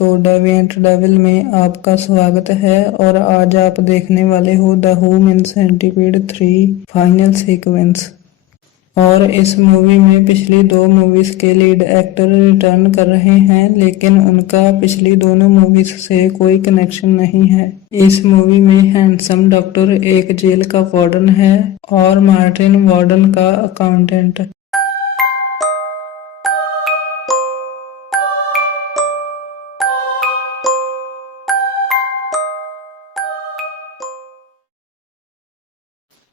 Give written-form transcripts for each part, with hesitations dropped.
दोस्तों, deviant devil में आपका स्वागत है और आज आप देखने वाले हो the human centipede 3 final sequence. और इस मूवी में पिछली दो मूवीज के लीड एक्टर रिटर्न कर रहे हैं, लेकिन उनका पिछली दोनों मूवीज से कोई कनेक्शन नहीं है। इस मूवी में हैंडसम डॉक्टर एक जेल का वार्डन है और मार्टिन वार्डन का अकाउंटेंट।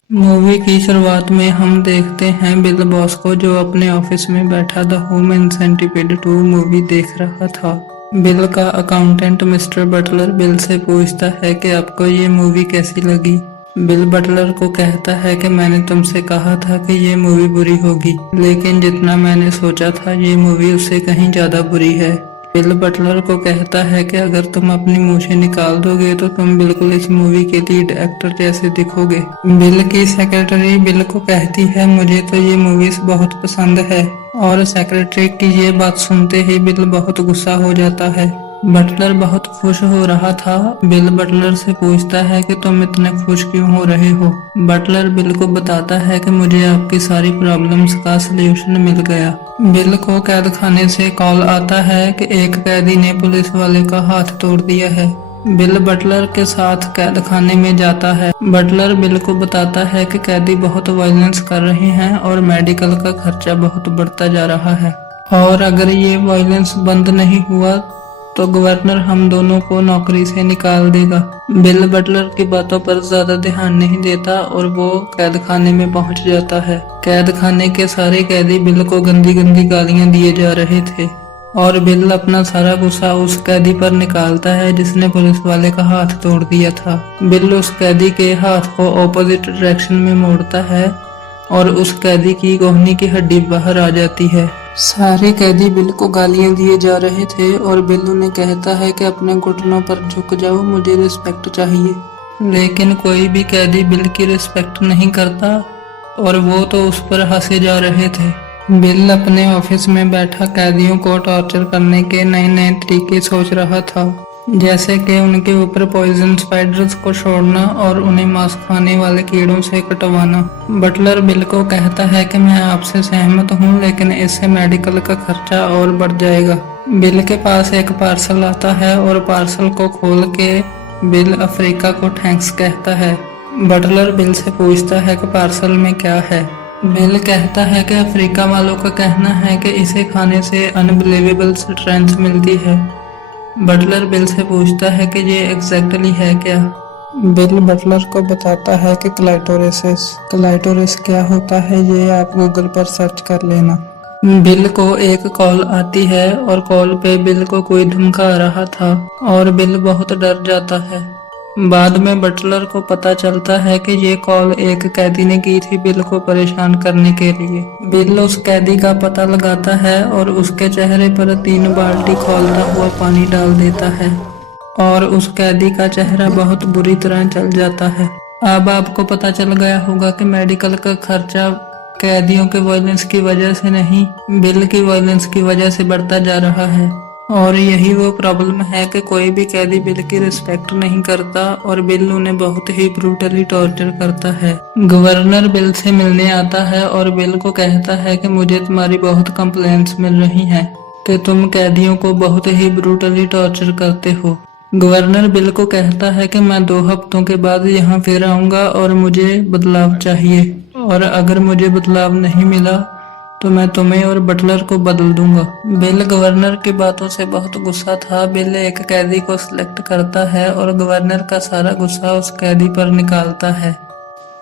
मूवी की शुरुआत में हम देखते हैं बिल बॉस को, जो अपने ऑफिस में बैठा द ह्यूमन सेंटीपीड 2 मूवी देख रहा था। बिल का अकाउंटेंट मिस्टर बटलर बिल से पूछता है कि आपको ये मूवी कैसी लगी। बिल बटलर को कहता है कि मैंने तुमसे कहा था कि ये मूवी बुरी होगी, लेकिन जितना मैंने सोचा था ये मूवी उससे कहीं ज्यादा बुरी है। बिल बटलर को कहता है कि अगर तुम अपनी मूछें निकाल दोगे तो तुम बिल्कुल इस मूवी के लीड एक्टर जैसे दिखोगे। बिल की सेक्रेटरी बिल को कहती है मुझे तो ये मूवीज बहुत पसंद है, और सेक्रेटरी की ये बात सुनते ही बिल बहुत गुस्सा हो जाता है। बटलर बहुत खुश हो रहा था। बिल बटलर से पूछता है कि तुम इतने खुश क्यों हो रहे हो। बटलर बिल को बताता है कि मुझे आपकी सारी प्रॉब्लम्स का सलूशन मिल गया। बिल को कैद खाने से कॉल आता है कि एक कैदी ने पुलिस वाले का हाथ तोड़ दिया है। बिल बटलर के साथ कैद खाने में जाता है। बटलर बिल को बताता है कि कैदी बहुत वायलेंस कर रहे हैं और मेडिकल का खर्चा बहुत बढ़ता जा रहा है, और अगर ये वायलेंस बंद नहीं हुआ तो गवर्नर हम दोनों को नौकरी से निकाल देगा। बिल बटलर की बातों पर ज्यादा ध्यान नहीं देता और वो कैद खाने में पहुंच जाता है। कैद खाने के सारे कैदी बिल को गंदी गंदी गालियां दिए जा रहे थे, और बिल अपना सारा गुस्सा उस कैदी पर निकालता है जिसने पुलिस वाले का हाथ तोड़ दिया था। बिल उस कैदी के हाथ को ऑपोजिट डायरेक्शन में मोड़ता है और उस कैदी की गोहनी की हड्डी बाहर आ जाती है। सारे कैदी बिल को गालियां दिए जा रहे थे और बिल उन्हें कहता है कि अपने घुटनों पर झुक जाओ, मुझे रिस्पेक्ट चाहिए। लेकिन कोई भी कैदी बिल की रिस्पेक्ट नहीं करता और वो तो उस पर हंसे जा रहे थे। बिल अपने ऑफिस में बैठा कैदियों को टॉर्चर करने के नए नए तरीके सोच रहा था, जैसे कि उनके ऊपर पॉइजन स्पाइडर्स को छोड़ना और उन्हें मांस खाने वाले कीड़ों से कटवाना। बटलर बिल को कहता है कि मैं आपसे सहमत हूँ, लेकिन इससे मेडिकल का खर्चा और बढ़ जाएगा। बिल के पास एक पार्सल आता है और पार्सल को खोल के बिल अफ्रीका को थैंक्स कहता है। बटलर बिल से पूछता है कि पार्सल में क्या है। बिल कहता है कि अफ्रीका वालों का कहना है कि इसे खाने से अनबिलीवेबल स्ट्रेंथ मिलती है। बटलर बिल से पूछता है कि ये एग्जैक्टली है क्या। बिल बटलर को बताता है कि क्लाइटोरिस क्या होता है ये आप गूगल पर सर्च कर लेना। बिल को एक कॉल आती है और कॉल पे बिल को कोई धमका रहा था और बिल बहुत डर जाता है। बाद में बटलर को पता चलता है कि ये कॉल एक कैदी ने की थी बिल को परेशान करने के लिए। बिल उस कैदी का पता लगाता है और उसके चेहरे पर 3 बाल्टी खौलता हुआ पानी डाल देता है और उस कैदी का चेहरा बहुत बुरी तरह जल जाता है। अब आपको पता चल गया होगा कि मेडिकल का खर्चा कैदियों के वायलेंस की वजह से नहीं, बिल की वायलेंस की वजह से बढ़ता जा रहा है। और यही वो प्रॉब्लम है कि कोई भी कैदी बिल की रिस्पेक्ट नहीं करता और बिल उन्हें बहुत ही ब्रूटली टॉर्चर करता है। गवर्नर बिल से मिलने आता है और बिल को कहता है कि मुझे तुम्हारी बहुत कंप्लेंट्स मिल रही हैं कि तुम कैदियों को बहुत ही ब्रूटली टॉर्चर करते हो। गवर्नर बिल को कहता है कि मैं 2 हफ्तों के बाद यहाँ फिर आऊंगा और मुझे बदलाव चाहिए, और अगर मुझे बदलाव नहीं मिला तो मैं तुम्हें और बटलर को बदल दूंगा। बिल गवर्नर की बातों से बहुत गुस्सा था। बिल एक कैदी को सिलेक्ट करता है और गवर्नर का सारा गुस्सा उस कैदी पर निकालता है।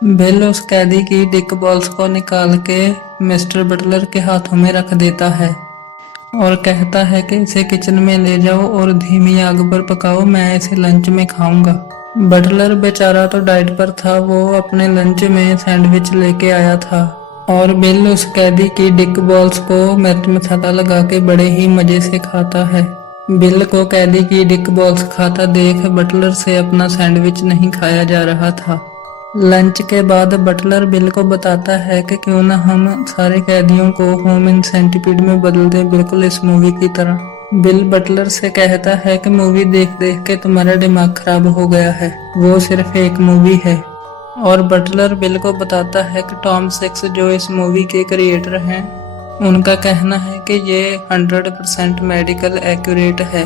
बिल उस कैदी की डिक बॉल्स को निकाल के मिस्टर बटलर के हाथों में रख देता है और कहता है कि इसे किचन में ले जाओ और धीमी आग पर पकाओ, मैं इसे लंच में खाऊंगा। बटलर बेचारा तो डाइट पर था, वो अपने लंच में सैंडविच लेके आया था और बिल उस कैदी की डिक बॉल्स को मिर्च मसाला लगा के बड़े ही मजे से खाता है। बिल को कैदी की डिक बॉल्स खाता देख बटलर से अपना सैंडविच नहीं खाया जा रहा था। लंच के बाद बटलर बिल को बताता है कि क्यों ना हम सारे कैदियों को ह्यूमन सेंटीपीड में बदल दें, बिल्कुल इस मूवी की तरह। बिल बटलर से कहता है कि मूवी देख देख के तुम्हारा दिमाग खराब हो गया है, वो सिर्फ एक मूवी है। और बटलर बिल को बताता है कि टॉम सिक्स जो इस मूवी के क्रिएटर हैं, उनका कहना है कि ये 100% मेडिकल एक्यूरेट है।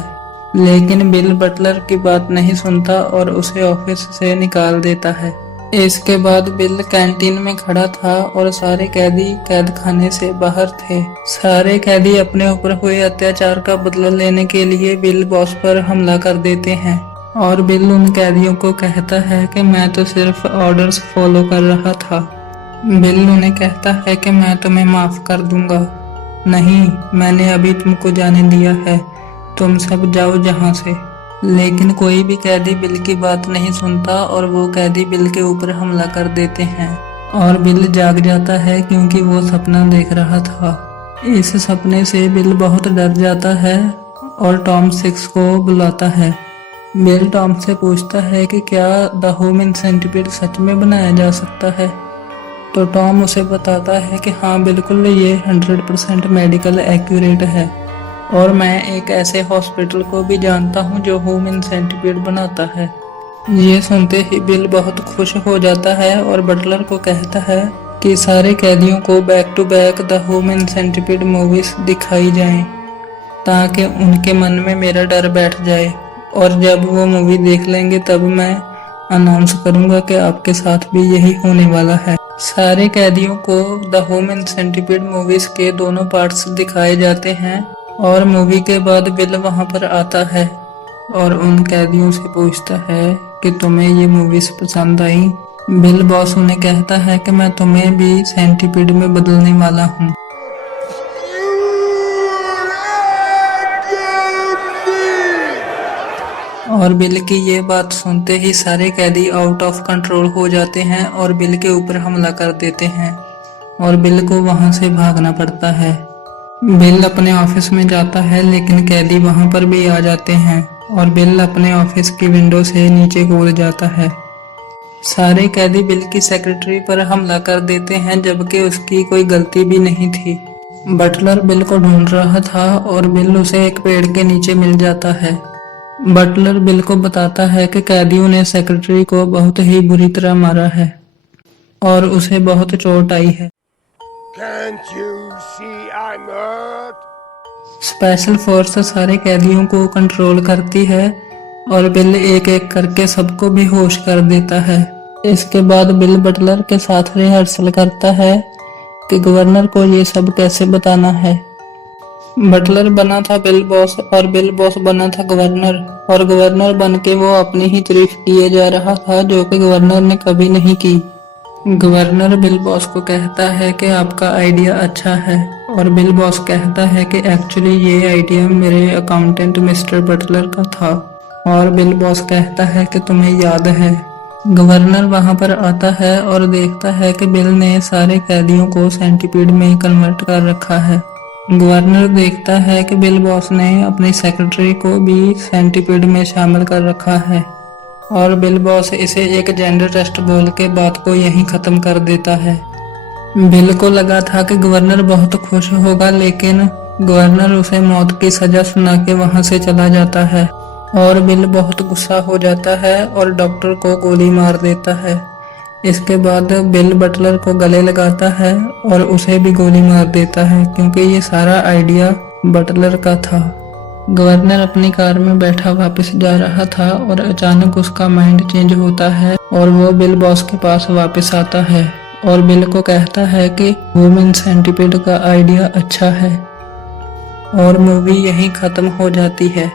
लेकिन बिल बटलर की बात नहीं सुनता और उसे ऑफिस से निकाल देता है। इसके बाद बिल कैंटीन में खड़ा था और सारे कैदी कैद खाने से बाहर थे। सारे कैदी अपने ऊपर हुए अत्याचार का बदला लेने के लिए बिल बॉस पर हमला कर देते हैं और बिल उन कैदियों को कहता है कि मैं तो सिर्फ ऑर्डर्स फॉलो कर रहा था। बिल उन्हें कहता है कि मैं तुम्हें माफ कर दूंगा। नहीं, मैंने अभी तुमको जाने दिया है, तुम सब जाओ जहां से। लेकिन कोई भी कैदी बिल की बात नहीं सुनता और वो कैदी बिल के ऊपर हमला कर देते हैं और बिल जाग जाता है क्योंकि वो सपना देख रहा था। इस सपने से बिल बहुत डर जाता है और टॉम सिक्स को बुलाता है। बिल टॉम से पूछता है कि क्या द ह्यूमन सेंटीपीड सच में बनाया जा सकता है, तो टॉम उसे बताता है कि हाँ बिल्कुल, ये 100% मेडिकल एक्यूरेट है और मैं एक ऐसे हॉस्पिटल को भी जानता हूँ जो ह्यूमन सेंटीपीड बनाता है। ये सुनते ही बिल बहुत खुश हो जाता है और बटलर को कहता है कि सारे कैदियों को back to back the human centipede movies दिखाई जाएं, ताकि उनके मन में मेरा डर बैठ जाए और जब वो मूवी देख लेंगे तब मैं अनाउंस करूंगा कि आपके साथ भी यही होने वाला है। सारे कैदियों को द ह्यूमन सेंटीपीड मूवीज के दोनों पार्ट्स दिखाए जाते हैं और मूवी के बाद बिल वहां पर आता है और उन कैदियों से पूछता है कि तुम्हें ये मूवीज पसंद आई। बिल बॉस उन्हें कहता है कि मैं तुम्हें भी सेंटीपीड में बदलने वाला हूँ। और बिल की ये बात सुनते ही सारे कैदी आउट ऑफ कंट्रोल हो जाते हैं और बिल के ऊपर हमला कर देते हैं और बिल को वहां से भागना पड़ता है। बिल अपने ऑफिस में जाता है लेकिन कैदी वहां पर भी आ जाते हैं और बिल अपने ऑफिस की विंडो से नीचे कूद जाता है। सारे कैदी बिल की सेक्रेटरी पर हमला कर देते हैं जबकि उसकी कोई गलती भी नहीं थी। बटलर बिल को ढूंढ रहा था और बिल उसे एक पेड़ के नीचे मिल जाता है। बटलर बिल को बताता है कि कैदियों ने सेक्रेटरी को बहुत ही बुरी तरह मारा है और उसे बहुत चोट आई है। Can't you see I'm hurt? Special force सारे कैदियों को कंट्रोल करती है और बिल एक एक करके सबको बेहोश कर देता है। इसके बाद बिल बटलर के साथ रिहर्सल करता है कि गवर्नर को ये सब कैसे बताना है। बटलर बना था बिल बॉस और बिल बॉस बना था गवर्नर और गवर्नर बन के वो अपनी ही तारीफ किए जा रहा था जो कि गवर्नर ने कभी नहीं की। गवर्नर बिल बॉस को कहता है कि आपका आइडिया अच्छा है और बिल बॉस कहता है कि एक्चुअली ये आइडिया मेरे अकाउंटेंट मिस्टर बटलर का था और बिल बॉस कहता है कि तुम्हें याद है। गवर्नर वहां पर आता है और देखता है कि बिल ने सारे कैदियों को सेंटीपीड में कन्वर्ट कर रखा है। गवर्नर देखता है कि बिल बॉस ने अपनी सेक्रेटरी को भी सेंटीपीड में शामिल कर रखा है और बिल बॉस इसे एक जेंडर टेस्ट बोल के बात को यहीं खत्म कर देता है। बिल को लगा था कि गवर्नर बहुत खुश होगा लेकिन गवर्नर उसे मौत की सजा सुना के वहां से चला जाता है और बिल बहुत गुस्सा हो जाता है और डॉक्टर को गोली मार देता है। इसके बाद बिल बटलर को गले लगाता है और उसे भी गोली मार देता है क्योंकि ये सारा आइडिया बटलर का था। गवर्नर अपनी कार में बैठा वापस जा रहा था और अचानक उसका माइंड चेंज होता है और वो बिल बॉस के पास वापस आता है और बिल को कहता है कि ह्यूमन सेंटीपीड का आइडिया अच्छा है और मूवी यहीं खत्म हो जाती है।